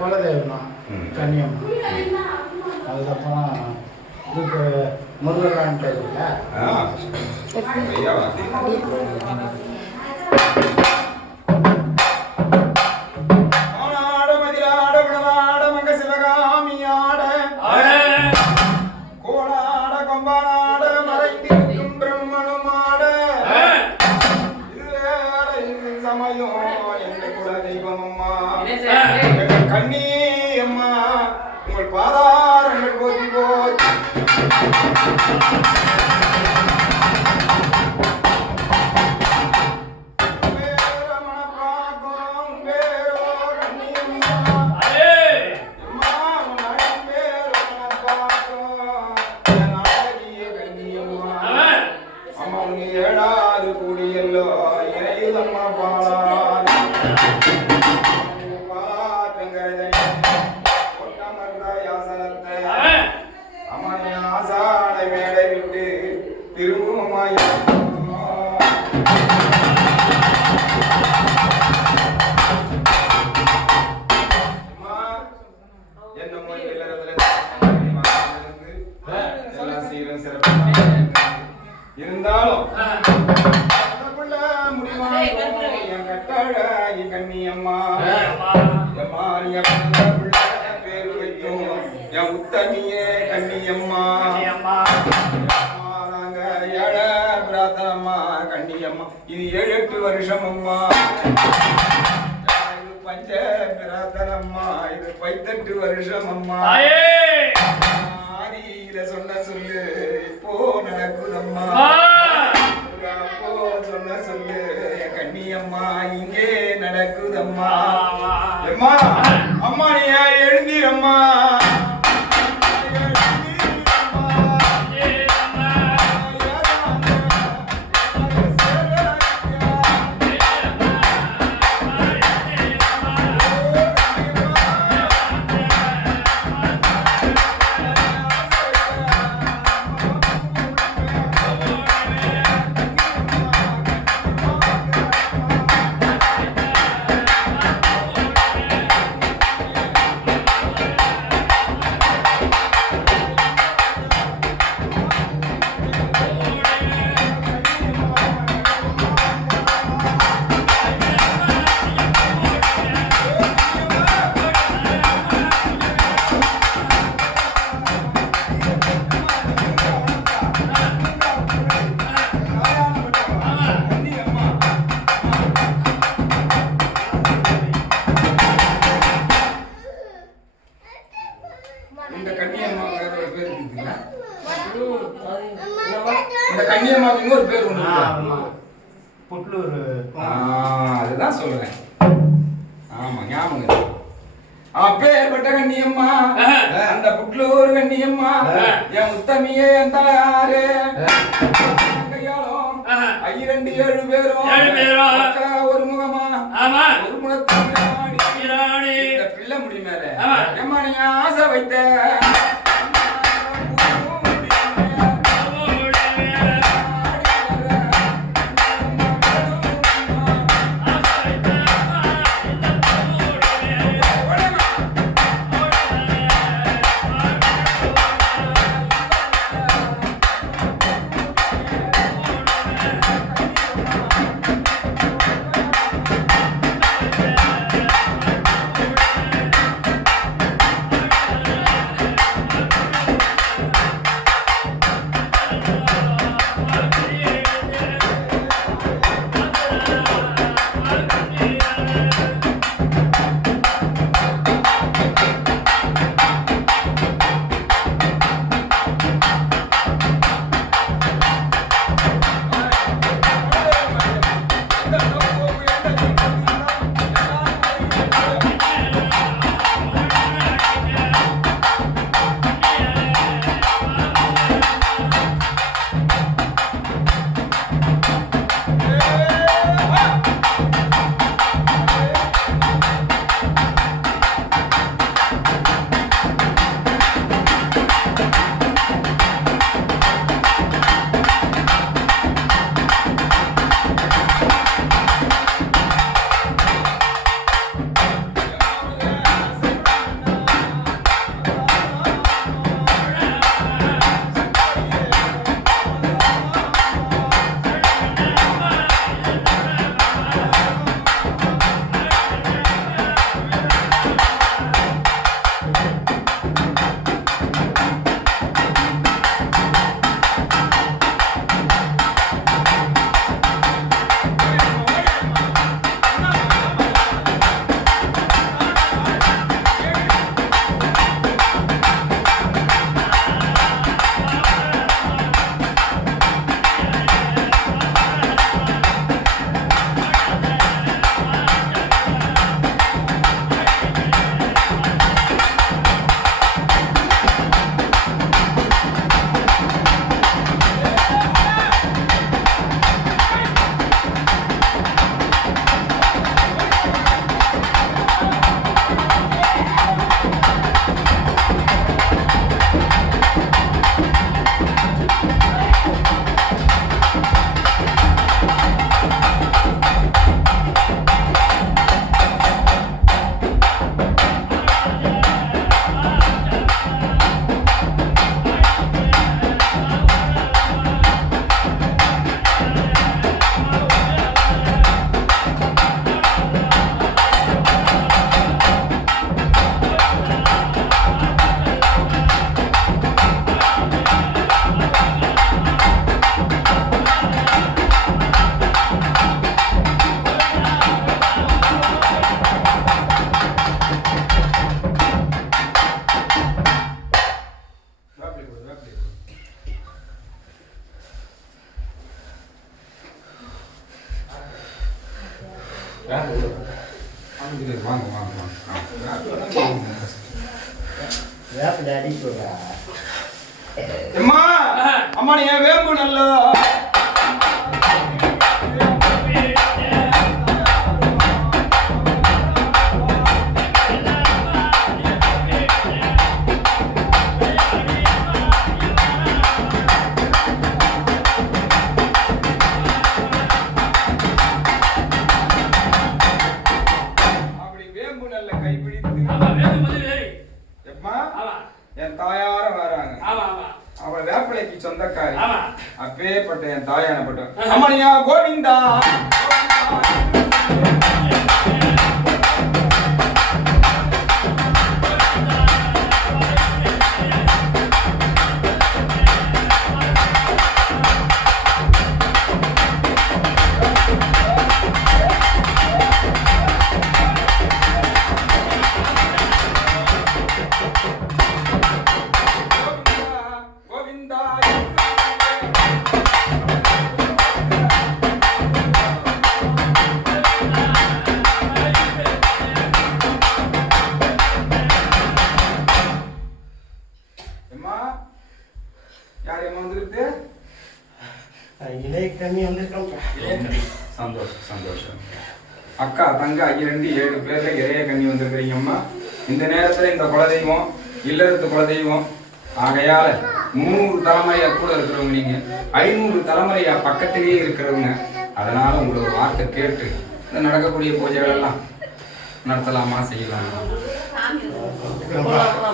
குலதெய்வம்னா கன்னியம்மா. அதுக்கப்புறம் இதுக்கு முருகரான்ட்டு இருக்குல்ல. கண்ணி அம்மா உங்கள் பாதாரங்கள் போற்றி போற்றி ஏழாறு கூடியல்லோ இறையுதம்மா பாலா திரும்புமாய் என்னமோ எல்லாம் சீரும் சிறப்பு இருந்தாலும் முடியுமா என் கட்டாழி கண்ணியம்மா பேரு வைக்கும் என் உத்தமியே கண்ணியம்மா பிரார்த்தனம்மா கண்ணியம்மா இது 7-8 வருஷம் அம்மா. இது பஞ்ச பிரார்த்தனம்மா இது 18 வருஷம் அம்மா. ஆதியில சொன்ன சொல்லு இப்போ நடக்குதம்மா. அப்போ சொன்ன சொல்லு கண்ணியம்மா இங்கே நடக்குதம்மா. அம்மா அம்மா நீ எழுந்திரம்மா. இந்த கன்னியம்மாவுக்கு இன்னொரு பேர் ஒண்ணு புட்லூர். அதுதான் சொல்றேன். ஆமா ஞாபகம். அப்பேற்பட்ட கண்ணியம்மா அந்த புட்லூர் கண்ணியம்மா என் உத்தமியே என் தாயாரு கையாலும் 2-7 பேரும் ஒரு முகமா ஒரு முகத்தாடி இந்த பிள்ளை முடி மேல எம்மா நீங்க ஆசை வைத்த வாங்க வாங்க வாங்க. வேப்பில அடிக்குறா. அம்மா அம்மா நீ வேம்பு நல்லா என் தாயார வராங்க. அவ வேப்பிலைக்கு சொந்தக்காரி. அப்பேற்பட்ட என் தாயானப்பட்ட அம்மனியா கோவிந்தா சந்தோஷம் சந்தோஷம். அக்கா தங்க 7 பேர்ல இறைய கண்ணி வந்திருக்கிறீங்கம்மா. இந்த நேரத்துல இந்த குலதெய்வம் இல்லறத்து குலதெய்வம் ஆகையால 300 தலைமுறையா கூட இருக்கிறவங்க நீங்க, 500 தலைமுறையா பக்கத்திலேயே இருக்கிறவங்க. அதனால உங்களோட வார்த்தை கேட்டு இந்த நடக்கக்கூடிய பூஜைகள் எல்லாம் நடத்தலாமா செய்யலாமா?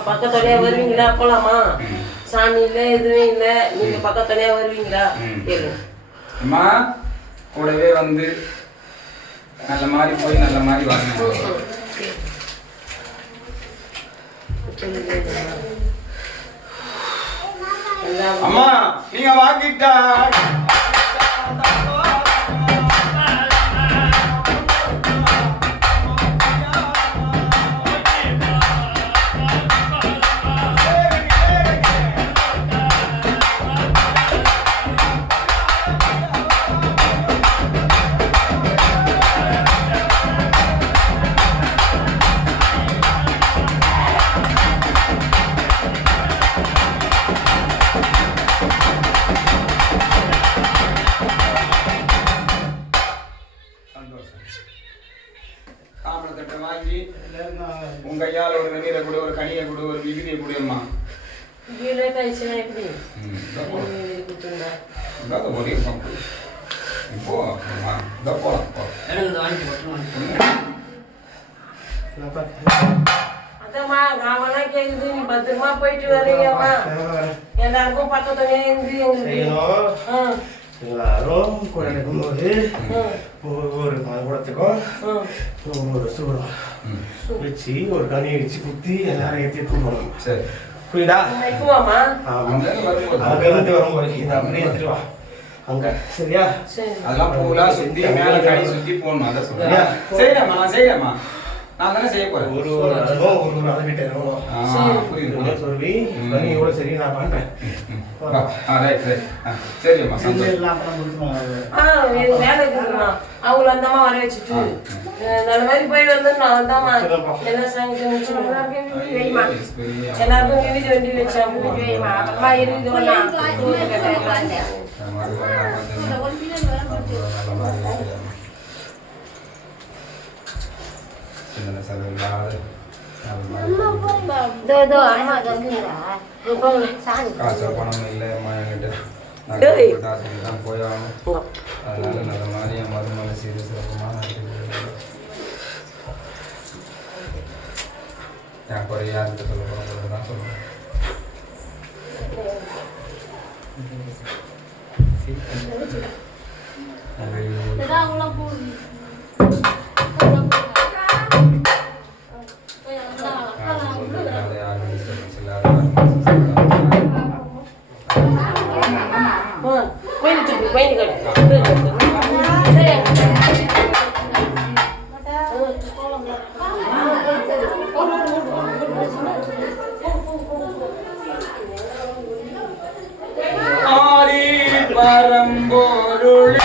பக்கத்துலயே வருவீங்களா? போலாமா? சாமி இல்ல எதுவுமே இல்ல, நீங்க பக்கத்துலயே வருவீங்களா? அம்மா கூடவே வந்து நல்ல மாதிரி போய் நல்ல மாதிரி வரணும். அம்மா நீங்க வாக்கிட்டா தாமரத்தட்டை வாங்கி உங்க கையால் ஒரு வெந்நீரை கொடு, ஒரு கனியை கொடு, ஒரு விகுதியை கொடுமா. பத்திரமா போயிட்டு வரீங்கம்மா. எல்லாருக்கும் பக்கத்துலயே இருந்து எல்லாரும் கூட இருக்கும்போது ஒவ்வொரு குடத்துக்கும் ஒவ்வொரு சூடம் வச்சு ஒரு கனியை வச்சு குத்தி எல்லாரும் ஏற்றி தூங்கணும். சரி புரியுதா? அங்கிருந்து வரும்போது இதை அப்படியே எடுத்துட்டு வா அங்க. சரியா? அதெல்லாம் பூலாம் சுத்தி மேல கனி சுத்தி போடணும். அதை சொல்றியா? செய்யலாமா? நான் செய்யலாமா? நான் தானே செய்ய போறேன். ஒரு அதுகிட்ட புரியுது சொல்லி கனி எவ்வளோ சரி நான் பண்றேன். சரிம்மா அவங்கள அந்தம்மா வர வச்சுட்டு நல்ல மாதிரி போய் வந்துடணும். அந்தாம்மா எல்லாம் சாயங்காலம் எல்லாருக்கும் விவிதி வண்டி வச்சாங்க. அப்புறமா இருந்து காசு பணம் இல்லை தான் போயாகணும். அதனால நல்ல மாதிரி என் மருமலை சீரு சிறப்பமாக என் குறை யாருக்கு சொல்ல போகிறோம் தான் சொல்லுவேன். பரம்பொருள்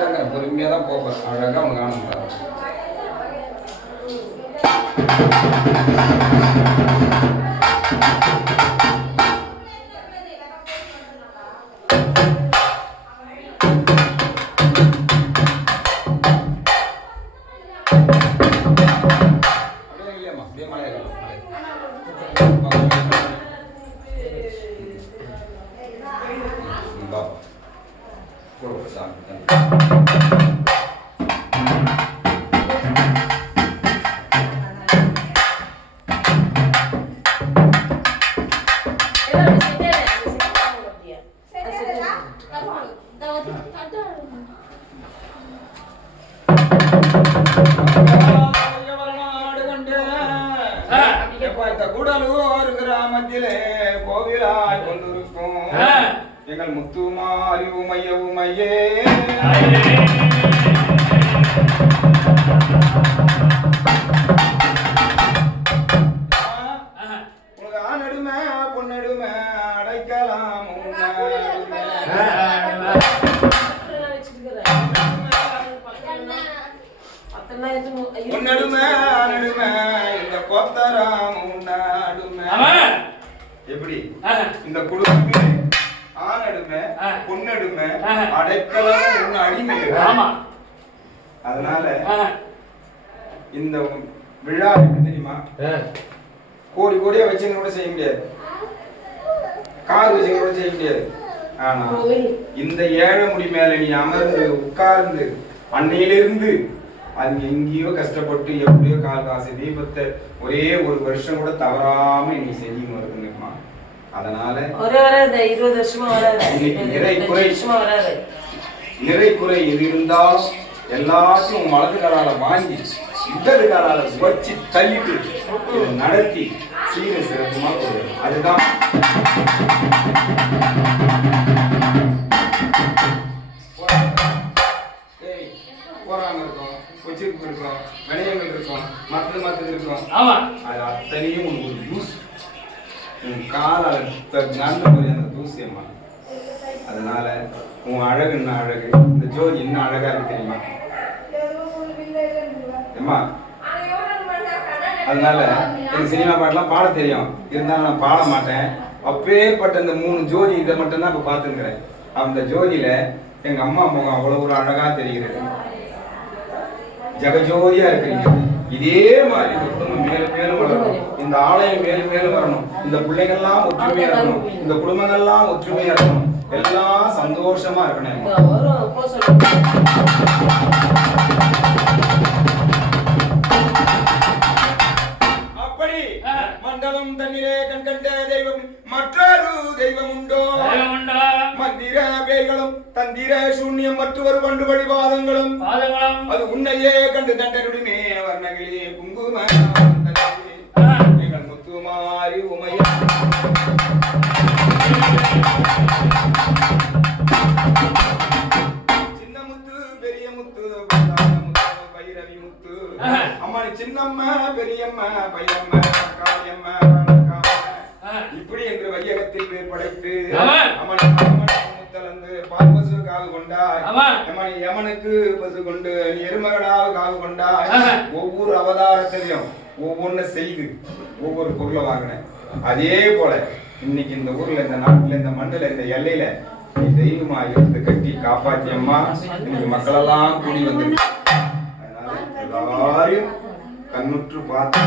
தாங்க பொறுமையாக தான் போப்பேன். அழகாக உனக்கு ஆனந்தம். கூடலூர் கிராமத்திலே கோவிலாய் கொண்டிருக்கும் எங்கள் முத்துமாரி உமைய உமையே உனக்கு ஆனடுமை பொன்னடுமை அடைக்கலாம் உன்னடுமை ஆனடுமை இந்த கொத்தராம் உன்னடுமை எப்படி இந்த குடும்பத்துக்கு ஆனடுமை பொன்னடுமை அடைக்கலாம் உன்ன அடிமை. அதனால இந்த விழா எப்படி தெரியுமா? கோடி கோடியா வச்சு கூட செய்ய முடியாது, கார் வச்சு கூட செய்ய முடியாது. ஆனா இந்த ஏழை முடி மேல நீ அமர்ந்து உட்கார்ந்து அன்னையிலிருந்து அது எங்கேயோ கஷ்டப்பட்டு எப்படியோ காசு தீபத்தை ஒரே ஒரு வருஷம் கூட தவறாம நீ செஞ்சு வருதுங்கம்மா. அதனால நிறை குறை எது இருந்தாலும் எல்லாத்தையும் வலது காலால வாங்கி இடது காலால வச்சு தள்ளிட்டு நடத்தி சீர சிறப்புமா போயிடும். அதுதான் போறாம இருக்கும், கொச்சிருக்கு இருக்கும், வினயங்கள் இருக்கும், மற்றது இருக்கும். அது அத்தனையும் உனக்கு ஒரு ஜூஸ் உன் காலால நல்ல அந்த தூசியம்மா. அதனால உன் அழகு என்ன அழகு, இந்த ஜோதி என்ன அழகா இருக்கு தெரியுமா அம்மா? அதனால எனக்கு சினிமா பாட்டெல்லாம் பாட தெரியும், இருந்தாலும் நான் பாட மாட்டேன். அப்பேற்பட்ட இந்த 3 ஜோதி இதை மட்டும்தான் இப்ப பாத்துக்கிறேன். அந்த ஜோதியில எங்க அம்மா முகம் அவ்வளவு ஒரு அழகா தெரிகிறது, ஜெகஜோதியா இருக்கிறீங்க. இதே மாதிரி இந்த குடும்பம் மேலும் மேலும் வளரணும், இந்த ஆலயம் மேலும் மேலும் வரணும், இந்த பிள்ளைகள்லாம் ஒற்றுமையா இருக்கணும், இந்த குடும்பங்கள்லாம் ஒற்றுமையா இருக்கணும், எல்லாம் சந்தோஷமா இருக்கணும். அப்படி மண்டலம் தண்ணீரே கண்கண்ட தெய்வம் மற்றொரு தெய்வம் உண்டோ? மந்திர பேய்களும் தந்திர சூன்யம் மற்றொரு பண்டு வழிபாதங்களும் அது உன்னையே கண்டு தண்டனுடுமே வர்ணகிலே குங்கும எங்கள் முத்துமாரி உமைய சின்ன முத்து பெரிய முத்து பைரவி முத்து அம்மா சின்னம்மா பெரியம்மா பையம்மா காளியம்மா இப்படி என்று வையகத்தில் பேர் படைத்து பால் பசு காவு கொண்டாய், யமனுக்கு பசு கொண்டு எருமகளாக காவு கொண்டாய். ஒவ்வொரு அவதாரத்திலையும் ஒவ்வொன்னு செய்து ஒவ்வொரு பொருளை வாங்கினேன். அதே போல இன்னைக்கு இந்த ஊர்ல, இந்த நாட்டுல, இந்த மண்ணுல, இந்த எல்லையில நீ தெய்வமா இருந்து கட்டி காப்பாத்தியம்மா. இன்னைக்கு மக்களெல்லாம் கூடி வந்து அதனால எல்லாரையும் கண்ணுற்று பார்த்து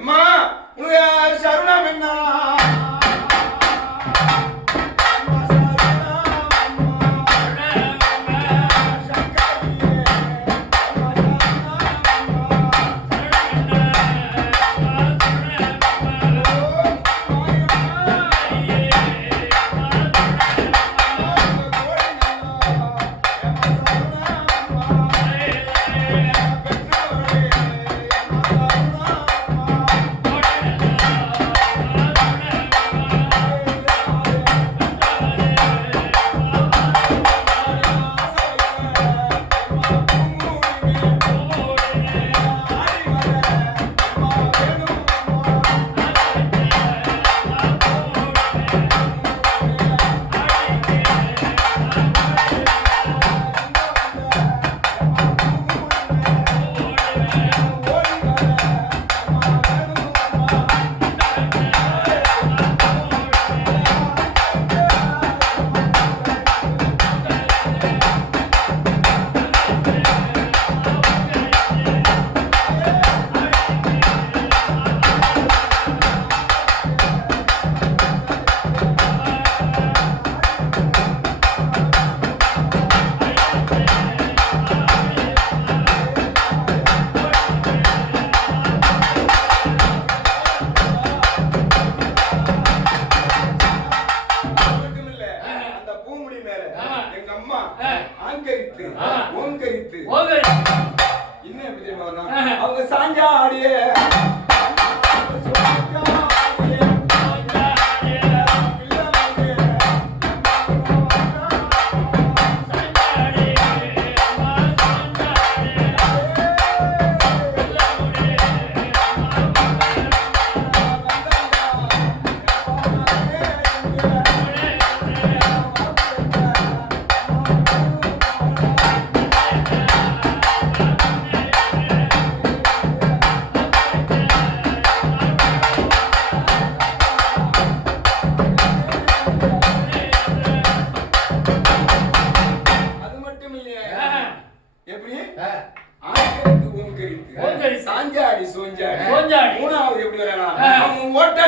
அம்மா உனக்கு சரணம் என்ன?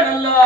நல்லா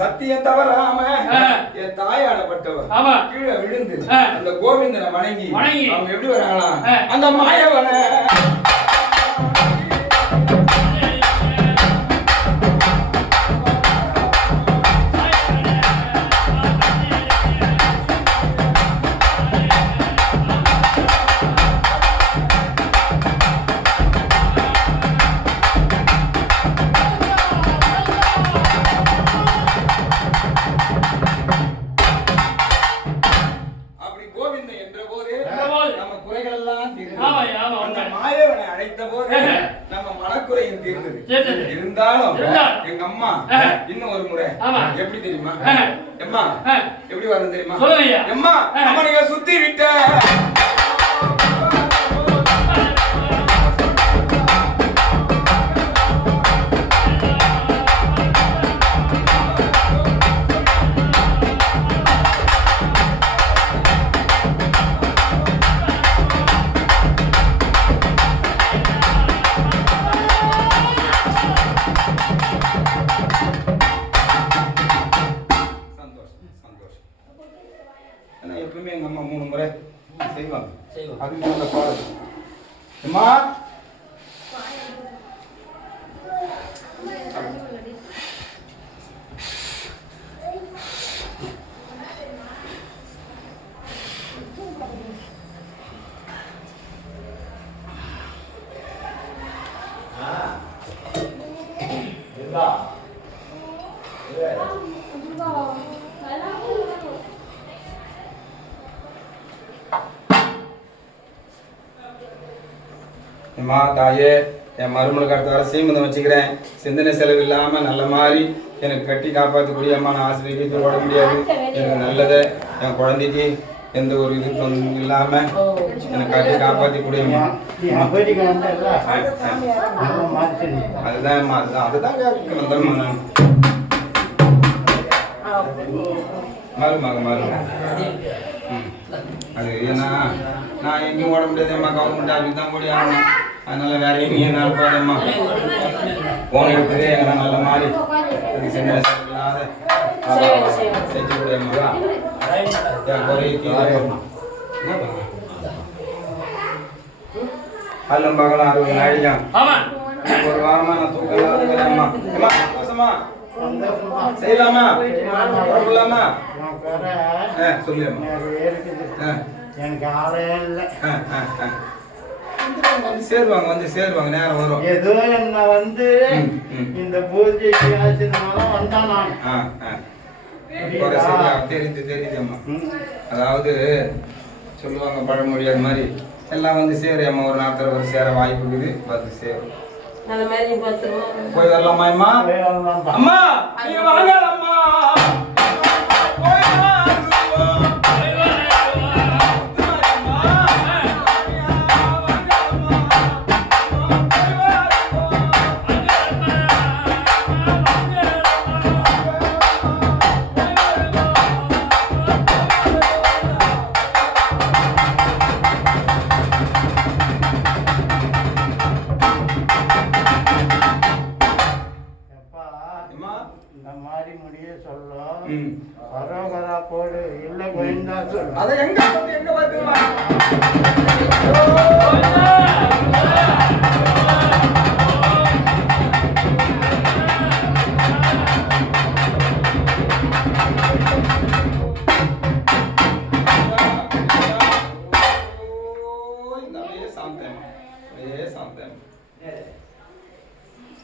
சத்தியம் தவறாம என் தாயாடப்பட்டவர் கீழே விழுந்து அந்த கோவிந்தனை வணங்கி அவங்க எப்படி வராங்களா அந்த மாயவனை இருந்தாலும் எங்க அம்மா இன்னும் ஒரு முறை எப்படி தெரியுமா எம்மா எப்படி வரணும் தெரியுமா எம்மா அம்மா நீங்க சுத்தி விட்ட எப்பவுமே எங்க அம்மா 3 முறை செய்வாங்க அதுக்கு அந்த பாடல் அம்மா அம்மா தாயே என் மருமலுக்கு அடுத்த வர சீமந்தம் வச்சுக்கிறேன் சிந்தனை செலவு இல்லாமல் நல்ல மாதிரி எனக்கு கட்டி காப்பாற்றக்கூடிய அம்மா நான் ஆசிரியர் ஓட முடியாது எனக்கு நல்லதை என் குழந்தைக்கு எந்த ஒரு இது இல்லாமல் எனக்கு கட்டி காப்பாற்றக்கூடிய அம்மா அதுதான் அம்மா அதுதான் வந்தம்மா நான் மருமக அது ஏன்னா நான் எங்கேயும் ஓட முடியாதேம்மா கவர்மெண்ட் ஆஃபீஸ் தான் ஓடி ஆகணும் அதனால வேற எங்கேயும் என்னால் போதேம்மா போன எடுத்துட்டு எங்களை நல்ல மாதிரி அதுக்கு சின்ன இல்லாத செஞ்சு கூடியம்மா என் குறைக்கு அல்லும் பகலாம் 60 நாழிகம் ஒரு வாரமா நான் தூக்கம் இல்லாதம்மா சந்தோஷமா செய்யலாமா புறப்படலாமா சொல்லுமா எனக்கு ஆளே இல்லை வந்து சேருவாங்க நேரம் வரும் ஏதோ என்ன வந்து இந்த பூஜைக்கு ஆச்சுனாலும் வந்தான் நான் தெரியுதும்மா அதாவது சொல்லுவாங்க பழமொழி அது மாதிரி எல்லாம் வந்து சேரு அம்மா ஒரு நாட்கள் வரை சேர வாய்ப்பு இருக்குது வந்து சேரும் போய் வரலாமா அம்மா அம்மா நீங்க வாங்க அம்மா இந்த மாதிரி முடிய சொல்லும் இருந்தா போடு இல்ல கோவிந்தா சொல்லு. அதை எங்க வந்து எங்க பாத்துமா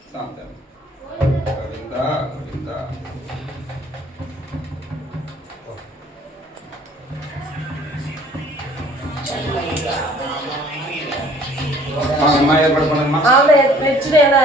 शांतम गोविंदा गोविंदा अम्मा ஏற்பாடு பண்ணுமா ஆமா வெச்சுட்டேனா